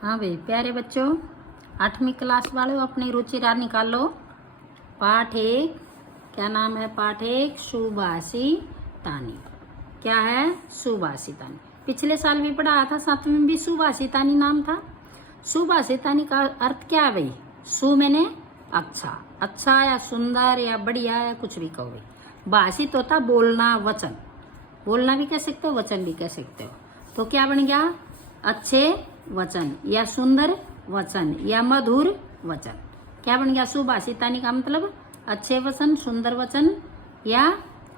हाँ भाई प्यारे बच्चों, 8वीं क्लास वालों अपनी रुचि राह निकालो। पाठ एक, क्या नाम है पाठ एक? सुभाषितानी। क्या है? सुभाषितानी। पिछले साल भी पढ़ाया था, 7वीं में भी सुभाषितानी नाम था। सुभाषितानी का अर्थ क्या है भाई? सु मैंने अच्छा, अच्छा या सुंदर या बढ़िया या कुछ भी कहो भाई। भाषित होता बोलना, वचन। बोलना भी कह सकते हो, वचन भी कह सकते हो। तो क्या बन गया? अच्छे वचन या सुंदर वचन या मधुर वचन। क्या बन गया? सुभाषितानी का मतलब अच्छे वचन, सुंदर वचन या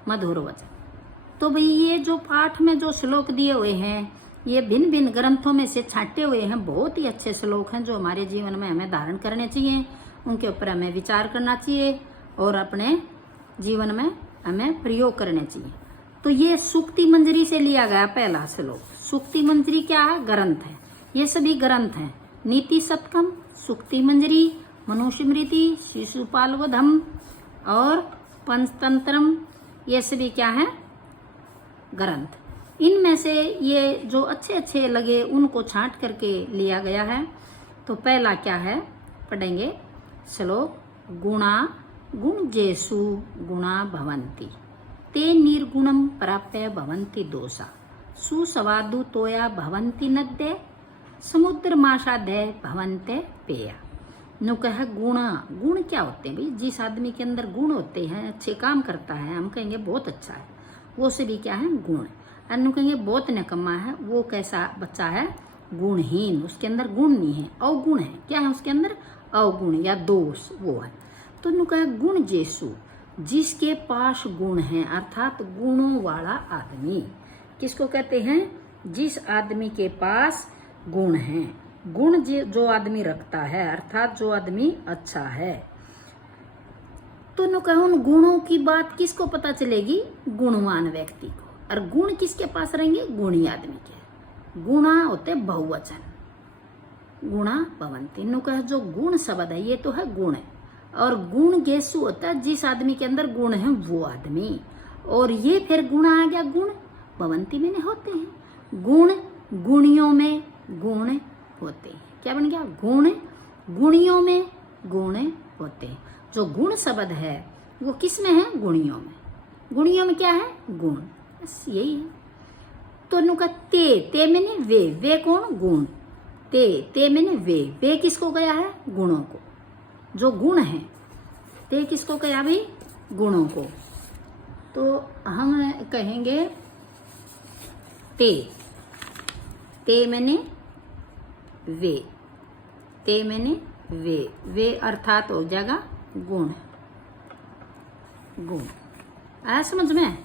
मधुर वचन। तो भाई ये जो पाठ में जो श्लोक दिए हुए हैं, ये भिन्न भिन्न ग्रंथों में से छांटे हुए हैं। बहुत ही अच्छे श्लोक हैं जो हमारे जीवन में हमें धारण करने चाहिए, उनके ऊपर हमें विचार करना चाहिए और अपने जीवन में हमें प्रयोग करने चाहिए। तो ये सूक्ति मंजरी से लिया गया पहला श्लोक। सूक्ति मंजरी क्या है? ग्रंथ है। ये सभी ग्रंथ हैं। नीति शतकम, सूक्ति मंजरी, मनुस्मृति, शिशुपाल वधम और पंचतंत्रम, ये सभी क्या है? ग्रंथ। इनमें से ये जो अच्छे अच्छे लगे उनको छांट करके लिया गया है। तो पहला क्या है पढ़ेंगे श्लोक। गुणा गुणजेषु गुणा भवन्ति ते निर्गुणम प्राप्य भवन्ति दोषा सुसवादु तोया भवन्ति नद्य समुद्र माशादय भवन्ते पेया। नु कह गुणा। गुण क्या होते हैं भाई? जिस आदमी के अंदर गुण होते हैं, अच्छे काम करता है, हम कहेंगे बहुत अच्छा है, वो से भी क्या है? गुण। और नु कहेंगे बहुत निकम्मा है, वो कैसा बच्चा है? गुणहीन, उसके अंदर गुण नहीं है, अवगुण है। क्या है उसके अंदर? अवगुण या दोष, वो है। तो नु कह गुण जेसु, जिसके पास गुण है, अर्थात गुणों वाला आदमी। किसको कहते हैं? जिस आदमी के पास गुण है। गुण जो आदमी रखता है, अर्थात जो आदमी अच्छा है। तो नु कहो उन गुणों की बात किसको पता चलेगी? गुणवान व्यक्ति को। और गुण किसके पास रहेंगे? गुणी आदमी के। गुणा होते बहुवचन, गुणा भवन्ति। नु कह जो गुण शब्द है, ये तो है गुण है। और गुण गेसु होता है जिस आदमी के अंदर गुण है वो आदमी। और ये फिर गुण आ गया, गुण भवन्ति में होते हैं। गुण गुणियों में गुण होते हैं। क्या बन गया? गुण गुणियों में गुण होते हैं। जो गुण शब्द है वो किस में है? गुणियों में। गुणियों में क्या है? गुण। बस यही है। तो नुका ते मैंने वे कौन? गुण। ते मैंने वे किसको गया है? गुणों को। जो गुण है, ते किसको कहा भाई? गुणों को। तो हम कहेंगे ते मैंने वे, ते मैंने वे अर्थात हो जाएगा गुण। गुण आया समझ में?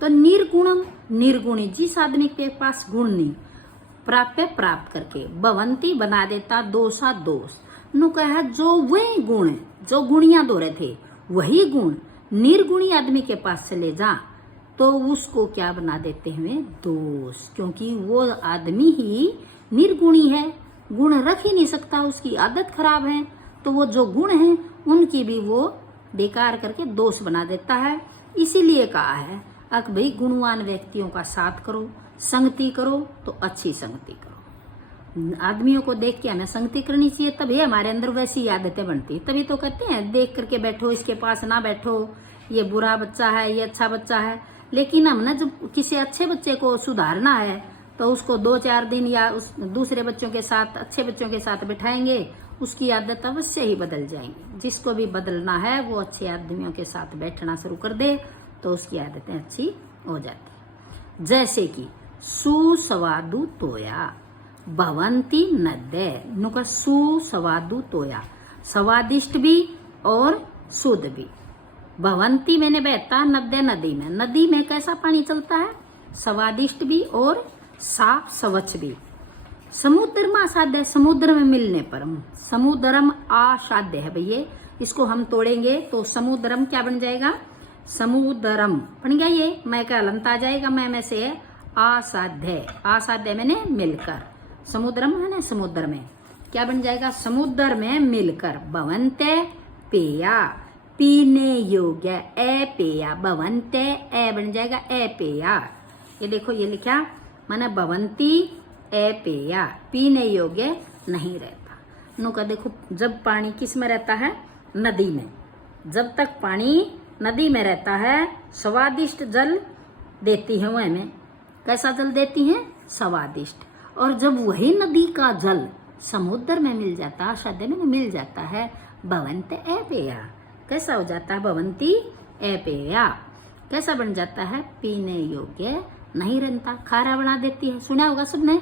तो निर्गुणम, निर्गुणी, जिस आदमी के पास गुण नहीं, प्राप्त करके, भवंती बना देता, दोषा दोष। नु कहा जो वही गुण, जो गुणियां दो रहे थे वही गुण निर्गुणी आदमी के पास चले जा तो उसको क्या बना देते हैं? दोष। क्योंकि वो आदमी ही निर्गुणी है, गुण रख ही नहीं सकता, उसकी आदत खराब है। तो वो जो गुण है उनकी भी वो बेकार करके दोष बना देता है। इसीलिए कहा है अक भाई गुणवान व्यक्तियों का साथ करो, संगति करो तो अच्छी संगति करो। आदमियों को देख के हमें संगति करनी चाहिए, तभी हमारे अंदर वैसी आदतें बनती है। तभी तो कहते हैं देख करके बैठो, इसके पास ना बैठो, ये बुरा बच्चा है, ये अच्छा बच्चा है। लेकिन हमने जब किसी अच्छे बच्चे को सुधारना है तो उसको 2-4 दिन या उस दूसरे बच्चों के साथ, अच्छे बच्चों के साथ बिठाएंगे, उसकी आदत अवश्य ही बदल जाएंगी। जिसको भी बदलना है वो अच्छे आदमियों के साथ बैठना शुरू कर दे तो उसकी आदतें अच्छी हो जाती। जैसे कि सुसवादु तोया भवंती नद्य। नुका सुसवादु तोया, स्वादिष्ट भी और शुद्ध भी। भवंती मैंने बहता, नद्य नदी में। नदी में कैसा पानी चलता है? स्वादिष्ट भी और साफ स्वच्छ भी। समुद्र में आसाध्य, समुद्र में मिलने पर। समुद्रम आसाध्य है भैया, इसको हम तोड़ेंगे तो समुद्रम क्या बन जाएगा? समुद्रम बन गया। ये मैं का हलंत आ जाएगा, मैं में से असाध्य। असाध्य मैंने मिलकर, समुद्रम है ना, समुद्र में क्या बन जाएगा? समुद्र में मिलकर। भवन्ते पेया, पीने योग्य, ए पेया। भवन्ते ए बन जाएगा ए पेया। ये देखो ये लिखा, माने भवंती ए पेया, पीने योग्य नहीं रहता। नु का देखो, जब पानी किस में रहता है? नदी में। जब तक पानी नदी में रहता है स्वादिष्ट जल देती है, वह में कैसा जल देती है? स्वादिष्ट। और जब वही नदी का जल समुद्र में मिल जाता, सदे में मिल जाता है, भवन्ते अपेया। कैसा हो जाता है? भवन्ति अपेया। कैसा बन जाता है? पीने योग्य नहीं रहता, खारा बना देती है। सुना होगा सबने।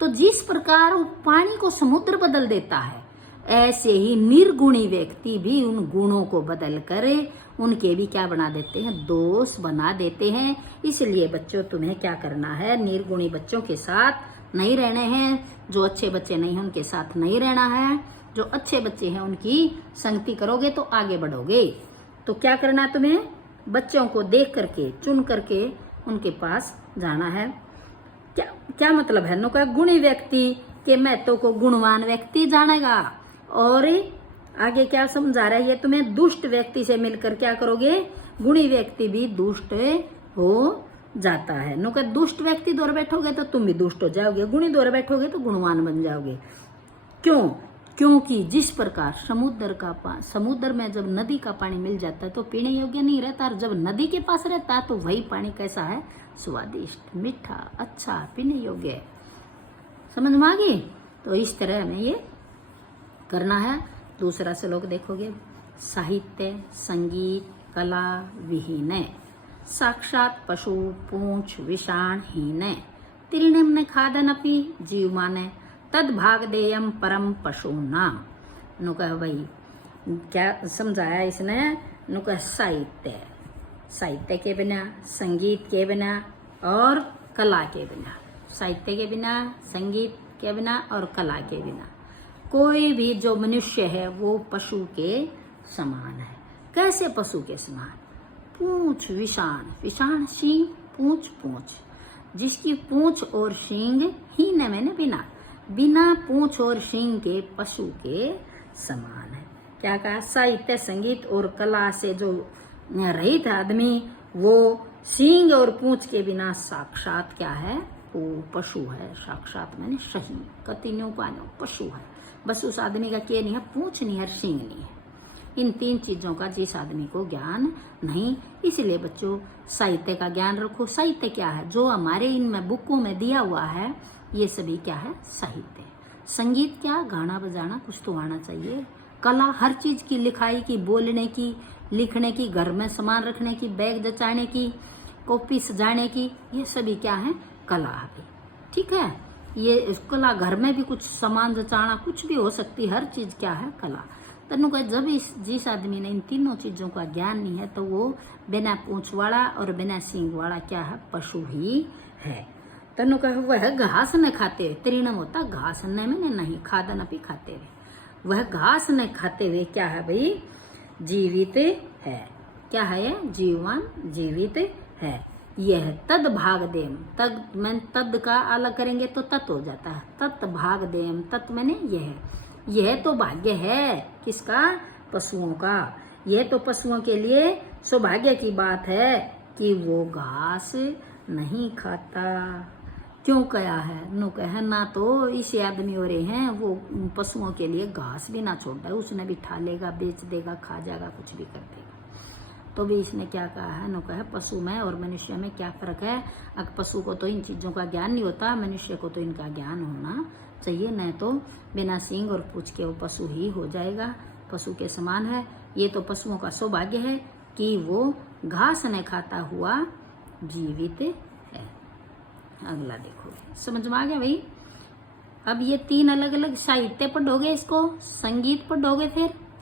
तो जिस प्रकार वो पानी को समुद्र बदल देता है, ऐसे ही निर्गुणी व्यक्ति भी उन गुणों को बदल कर उनके भी क्या बना देते हैं? दोष बना देते हैं। इसलिए बच्चों, तुम्हें क्या करना है? निर्गुणी बच्चों के साथ नहीं रहने हैं। जो अच्छे बच्चे नहीं हैं उनके साथ नहीं रहना है। जो अच्छे बच्चे हैं उनकी संगति करोगे तो आगे बढ़ोगे। तो क्या करना है तुम्हें? बच्चों को देख करके, चुन करके उनके पास जाना है। क्या क्या मतलब है? नो का गुणी व्यक्ति के महत्व को गुणवान व्यक्ति जानेगा। और आगे क्या समझा रहा है ये तुम्हें? दुष्ट व्यक्ति से मिलकर क्या करोगे? गुणी व्यक्ति भी दुष्ट हो जाता है। नो का दुष्ट व्यक्ति दूर बैठोगे तो तुम भी दुष्ट हो जाओगे, गुणी दूर बैठोगे तो गुणवान बन जाओगे। क्यों? क्योंकि जिस प्रकार समुद्र में जब नदी का पानी मिल जाता है तो पीने योग्य नहीं रहता, और जब नदी के पास रहता है तो वही पानी कैसा है? स्वादिष्ट, मीठा, अच्छा, पीने योग्य है। समझ में आ गई? तो इस तरह हमें ये करना है। दूसरा श्लोक देखोगे, साहित्य संगीत कला विहीन साक्षात पशु पूंछ विषाण हीन तीर्णम ने खादनपि जीवमाने तद भाग देयम परम पशु नाम। नु कह भाई क्या समझाया इसने? नु कह साहित्य, साहित्य के बिना, संगीत के बिना और कला के बिना, साहित्य के बिना, संगीत के बिना और कला के बिना कोई भी जो मनुष्य है वो पशु के समान है। कैसे पशु के समान? पूंछ विषाण, विषाण सींग, पूंछ पूंछ, जिसकी पूंछ और सींग ही न मैंने बिना, बिना पूंछ और सींग के पशु के समान है। क्या कहा? साहित्य संगीत और कला से जो रहित आदमी वो सींग और पूंछ के बिना साक्षात क्या है? वो पशु है। साक्षात मैंने सही कतिन्यो पानो पशु है। बस उस आदमी का क्या नहीं है? पूंछ नहीं है, सींग नहीं है। इन तीन चीजों का जिस आदमी को ज्ञान नहीं, इसलिए बच्चों साहित्य का ज्ञान रखो। साहित्य क्या है? जो हमारे इनमें बुकों में दिया हुआ है ये सभी क्या है? साहित्य। संगीत क्या? गाना बजाना कुछ तो आना चाहिए। कला हर चीज की, लिखाई की, बोलने की, लिखने की, घर में सामान रखने की, बैग जचाने की, कॉपी सजाने की, ये सभी क्या है? कला है। ठीक है? ये कला घर में भी कुछ सामान जचाना, कुछ भी हो सकती, हर चीज क्या है? कला। तनु का जब जिस आदमी ने इन तीनों चीजों का ज्ञान नहीं है तो वो बिना पूंछ वाला और बिना सींग वाला क्या है? पशु ही है। तनु का वह घास न खाते हुए, तृणम होता घास न में नहीं, खादन अपी खाते हुए, वह घास न खाते हुए क्या है भाई? जीवित है। क्या है ये? जीवन जीवित है। यह तद भाग देम, तद में तद का अलग करेंगे तो तत् हो जाता है। तत् भाग देम, तत् मैंने यह तो भाग्य है। किसका? पशुओं का। यह तो पशुओं के लिए सौभाग्य की बात है कि वो घास नहीं खाता। क्यों कहा है? नु कहे ना तो इस आदमी हो रहे हैं वो पशुओं के लिए घास भी ना छोड़ता है, उसने भी ठा लेगा, बेच देगा, खा जाएगा, कुछ भी कर देगा। तो भी इसने क्या कहा है? नु कहे पशु में और मनुष्य में क्या फर्क है? अगर पशु को तो इन चीजों का ज्ञान नहीं होता, मनुष्य को तो इनका ज्ञान होना चाहिए, नहीं तो बिना सींग और पूंछ के वो पशु ही हो जाएगा, पशु के समान है। ये तो पशुओं का सौभाग्य है कि वो घास न खाता हुआ जीवित है। अगला देखो, समझ में आ गया भाई? अब ये तीन अलग अलग साहित्य पढ़ोगे, इसको संगीत पढ़ोगे,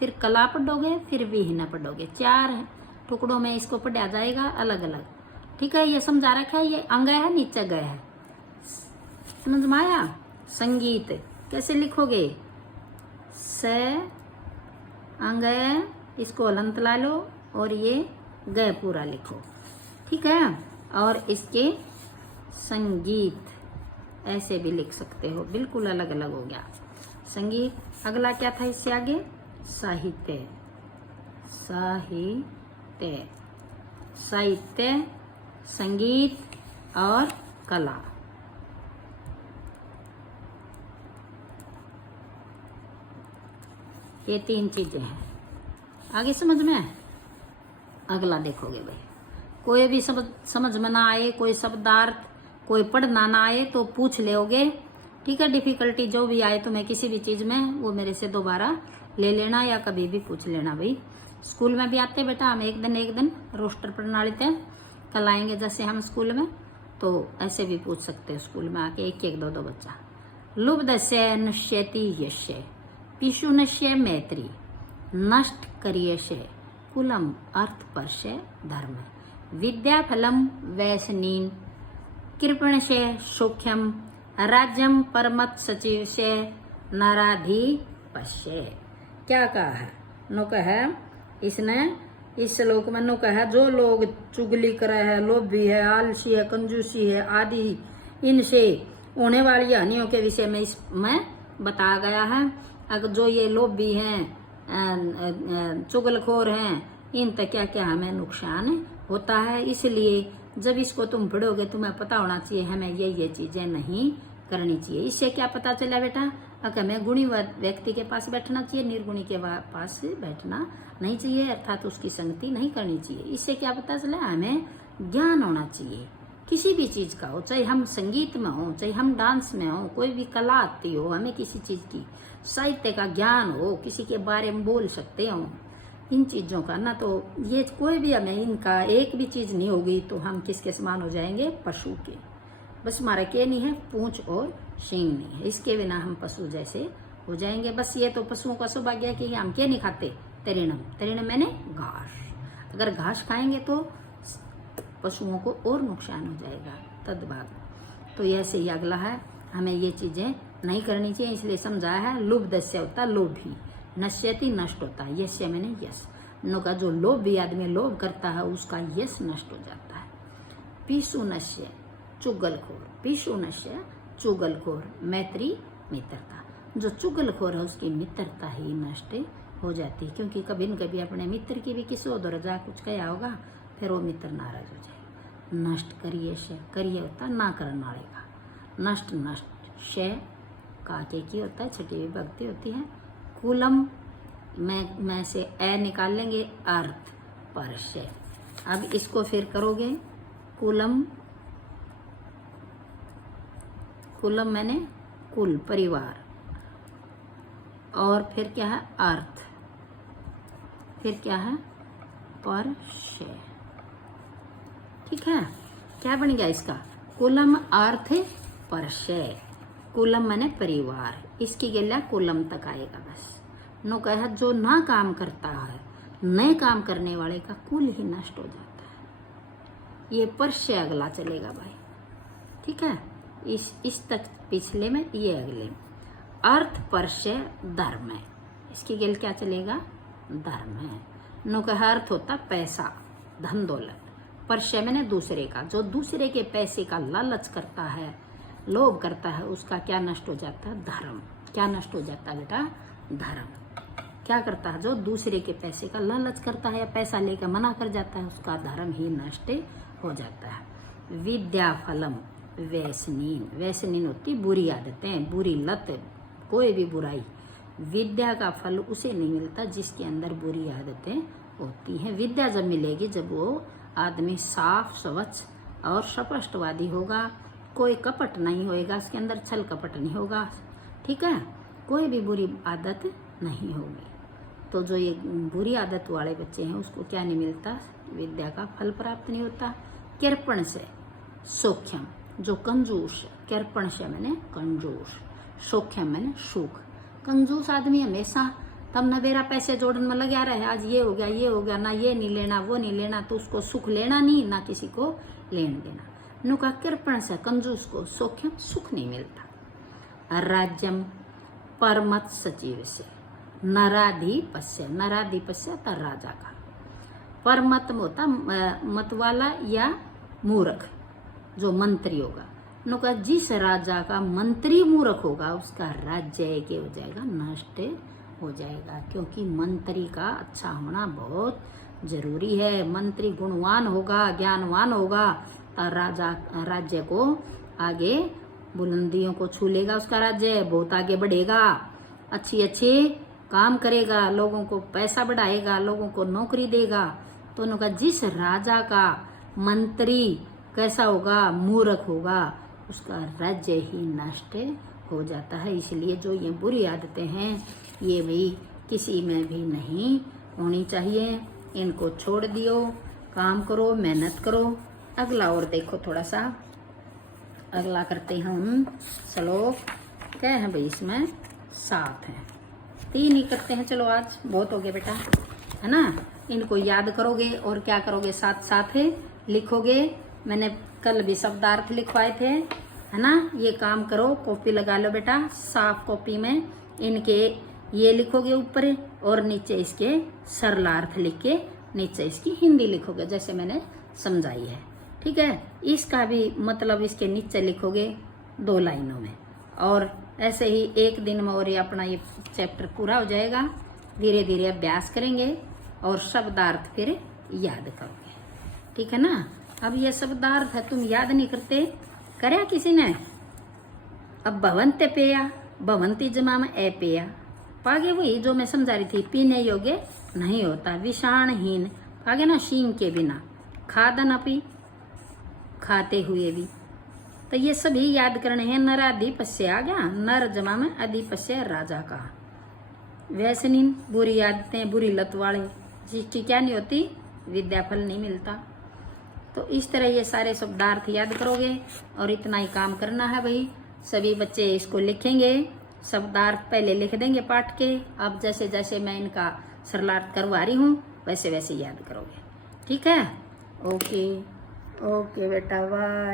फिर कला पढ़ोगे, फिर विहीन पढ़ोगे। 4 टुकड़ों में इसको पढ़ा जाएगा अलग अलग। ठीक है? ये समझा रखा है। ये अंग है, नीचे गए है। समझ में आया? संगीत कैसे लिखोगे? स अंग, इसको हलंत ला लो और ये ग पूरा लिखो। ठीक है? और इसके संगीत ऐसे भी लिख सकते हो, बिल्कुल अलग अलग हो गया संगीत। अगला क्या था इससे आगे? साहित्य, साहित्य, साहित्य, संगीत और कला। ये 3 चीजें हैं। आगे समझ में? अगला देखोगे भाई, कोई भी समझ में ना आए, कोई शब्दार्थ कोई पढ़ना ना आए तो पूछ लोगे, ठीक है। डिफिकल्टी जो भी आए तुम्हें किसी भी चीज में, वो मेरे से दोबारा ले लेना या कभी भी पूछ लेना भाई। स्कूल में भी आते बेटा हम एक दिन रोस्टर प्रणाली थे, कल आएंगे जैसे हम स्कूल में, तो ऐसे भी पूछ सकते हो स्कूल में आके, एक एक दो बच्चा। लुब्धस्य नश्यति यश्य पिशुनश्य मैत्री नष्ट करियश्य कुलम अर्थ परश्य धर्म विद्याफलम वैसनीन कृपणश्य सौख्यम राज्यम परमत सचिवश्य नाराधिपश्य। क्या कहा है? नो कहा इसने इस श्लोक में, नो कहा जो लोग चुगली करे है, लोभी है, आलसी है, कंजूसी है आदि, इनसे होने वाली हानियों के विषय में इसमें बताया गया है। अगर जो ये लोभी हैं, चुगलखोर हैं, इन तक क्या क्या हमें नुकसान होता है। इसलिए जब इसको तुम पढ़ोगे तुम्हें पता होना चाहिए हमें ये चीजें नहीं करनी चाहिए। इससे क्या पता चला बेटा? अगर हमें गुणी व्यक्ति के पास बैठना चाहिए, निर्गुणी के पास बैठना नहीं चाहिए, अर्थात उसकी संगति नहीं करनी चाहिए। इससे क्या पता चला? हमें ज्ञान होना चाहिए किसी भी चीज का हो, चाहे हम संगीत में हो, चाहे हम डांस में हो, कोई भी कला आती हो, हमें किसी चीज की साहित्य का ज्ञान हो, किसी के बारे में बोल सकते हो, इन चीजों का ना, तो ये कोई भी हमें इनका एक भी चीज नहीं होगी तो हम किसके समान हो जाएंगे? पशु के। बस हमारा क्या नहीं है? पूंछ और सींग नहीं है, इसके बिना हम पशु जैसे हो जाएंगे। बस ये तो पशुओं का सौभाग्य है कि हम क्या नहीं खाते? तृणम। तृण मैंने घास। अगर घास खाएंगे तो पशुओं को और नुकसान हो जाएगा तदभाग। तो ऐसे ही अगला है, हमें ये चीजें नहीं करनी चाहिए, इसलिए समझाया है। लुब्धस्य होता लोभी, नश्यति नष्ट होता है, यस्य मैंने यश। नो का जो लोभी आदमी लोभ करता है उसका यश नष्ट हो जाता है। पीसु नश्य चुगलखोर, पीसु नश्य चुगलखोर, मैत्री मित्रता। जो चुगलखोर है उसकी मित्रता ही नष्ट हो जाती है, क्योंकि कभी न कभी अपने मित्र की भी किसी और जा कुछ कहा होगा, फिर वो मित्र नाराज हो जाए। नष्ट करिए शय, करिए होता ना करने वाले का, नष्ट नष्ट शय काके की होता है, छठी विभक्ति होती है। कुलम में से ए निकाल लेंगे, अर्थ परशय। अब इसको फिर करोगे, कुलम, कुलम मैंने कुल परिवार, और फिर क्या है? अर्थ, फिर क्या है? परशय। ठीक है, क्या बन गया इसका? कुलम अर्थ परशय। कुलम मैंने परिवार, इसकी गल्या कुलम तक आएगा बस। नो कहा जो ना काम करता है, नए काम करने वाले का कुल ही नष्ट हो जाता है। ये परशय अगला चलेगा भाई, ठीक है। इस तक पिछले में, ये अगले में। अर्थ परशय धर्म है, इसकी गल क्या चलेगा? धर्म है। नो कहा अर्थ होता पैसा, धन दौलत। परशय मैंने दूसरे का, जो दूसरे के पैसे का लालच करता है, लोभ करता है, उसका क्या नष्ट हो जाता है? धर्म। क्या नष्ट हो जाता है बेटा? धर्म। क्या करता है? जो दूसरे के पैसे का लालच करता है या पैसा लेकर मना कर जाता है, उसका धर्म ही नष्ट हो जाता है। विद्या फलम वैसनीन, वैसनीन होती बुरी आदतें, बुरी लत, कोई भी बुराई। विद्या का फल उसे नहीं मिलता जिसके अंदर बुरी आदतें होती हैं। विद्या जब मिलेगी जब वो आदमी साफ स्वच्छ और स्पष्टवादी होगा, कोई कपट नहीं होएगा, उसके अंदर छल कपट नहीं होगा, ठीक है, कोई भी बुरी आदत नहीं होगी। तो जो ये बुरी आदत वाले बच्चे हैं उसको क्या नहीं मिलता? विद्या का फल प्राप्त नहीं होता। कृपण से सौख्यम, जो कंजूस, कृपण से मैंने कंजूस, सौख्यम मैंने सुख। कंजूस आदमी हमेशा तब नवेरा पैसे जोड़ने में लगा रहे, आज ये हो गया, ये हो गया, ना ये नहीं लेना, वो नहीं लेना, तो उसको सुख लेना नहीं, ना किसी को लेन देना। नुका कृपण से कंजूस को सौख्यम सुख नहीं मिलता। राज्यम परमत सचिव से नराधिपस्य, नराधिपस्य था राजा का। परमत होता मत वाला या मूर्ख, जो मंत्री होगा। नुका जिस राजा का मंत्री मूर्ख होगा उसका राज्य क्या हो जाएगा? नष्ट हो जाएगा, क्योंकि मंत्री का अच्छा होना बहुत जरूरी है। मंत्री गुणवान होगा, ज्ञानवान होगा तो राजा राज्य को आगे बुलंदियों को छू लेगा, उसका राज्य बहुत आगे बढ़ेगा। अच्छी अच्छी काम करेगा, लोगों को पैसा बढ़ाएगा, लोगों को नौकरी देगा। तो उन्होंने कहा जिस राजा का मंत्री कैसा होगा, मूर्ख होगा, उसका राज्य ही नष्ट हो जाता है। इसलिए जो ये बुरी आदतें हैं ये भी किसी में भी नहीं होनी चाहिए। इनको छोड़ दियो, काम करो, मेहनत करो। अगला और देखो थोड़ा सा, अगला करते हैं हम श्लोक। क्या है भाई इसमें? 7 है, 3 ही करते हैं। चलो आज बहुत हो गया बेटा, है ना। इनको याद करोगे और क्या करोगे, साथ साथ लिखोगे। मैंने कल भी शब्दार्थ लिखवाए थे, है ना। ये काम करो, कॉपी लगा लो बेटा, साफ कॉपी में इनके ये लिखोगे ऊपर और नीचे इसके सरलार्थ लिख के नीचे इसकी हिंदी लिखोगे जैसे मैंने समझाई है, ठीक है। इसका भी मतलब इसके नीचे लिखोगे 2 लाइनों में। और ऐसे ही एक दिन में और ये अपना ये चैप्टर पूरा हो जाएगा। धीरे धीरे अभ्यास करेंगे और शब्दार्थ फिर याद करोगे, ठीक है ना। अब ये शब्दार्थ है तुम याद नहीं करते, करया किसी ने। अब भवंते पेया, भवंती जमा में ए पेया, आगे वही जो मैं समझा रही थी, पीने योग्य नहीं होता। विषाणहीन आगे ना, शीन के बिना। खादन अपी, खाते हुए भी। तो ये सभी याद करने हैं। नराधिपस्य आ गया, नर जमा में अधिपस्य राजा का। व्यसनीन बुरी आदतें, बुरी लत वाले, जिसकी क्या नहीं होती, विद्याफल नहीं मिलता। तो इस तरह ये सारे शब्दार्थ याद करोगे और इतना ही काम करना है भाई। सभी बच्चे इसको लिखेंगे, शब्दार्थ पहले लिख देंगे पाठ के। अब जैसे जैसे मैं इनका सरलार्थ करवा रही हूँ वैसे वैसे याद करोगे, ठीक है। ओके ओके बेटा, बाय।